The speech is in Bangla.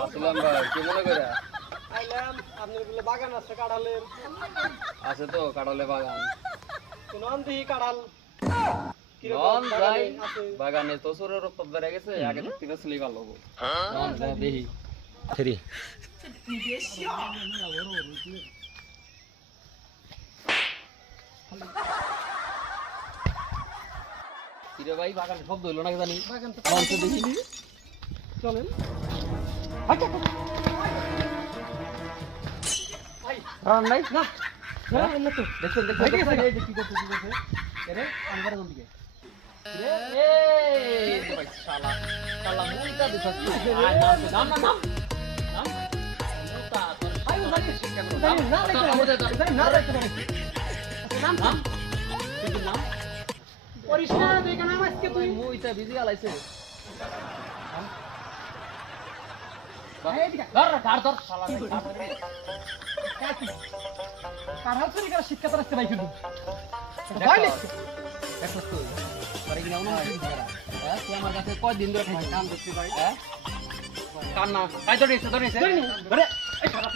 আসলাম ভাই কি মনে করে আইলাম আপনার গুলো বাগান আছে কাঁঠালের আছে তো কাঁঠালে বাগান নন দিই কাঁঠাল নন যাই বাগানে তো সরের উপর বেড়ে গেছে আগে থেকে চলে গেল নন যা দেখি থ্রি কিরে ভাই বাগানে শব্দ হইলো না জানি বাগান তো নন তো দেখি চলেন রান নাই না না না তো দেখছেন ভাই দেখছেন গেছে এই যে কি করতে আরে আনবার কোন দিকে এই ভাই শালা শালা মুইটা দিছস নাম নাম নাম নাম মুতা তোর ভাই ভাই কেন না না না নাম নাম তুই নাম পরিষ্কার দেখে নাম আজকে তুই মুইটা বিজি আলাইছে এই দিকে ধর ধর ধর শালা কাঁঠাল চুরি করে শিক্ষা তো রাখতে ভাই কিন্তু ভয় লাগছে দেখছস তুই পরে কি নাও হ্যাঁ তুই আমার কাছে কয়দিন ধরে কাম করছিস ভাই হ্যাঁ কান্না কাই ধরে এসে ধরে এই খারাপ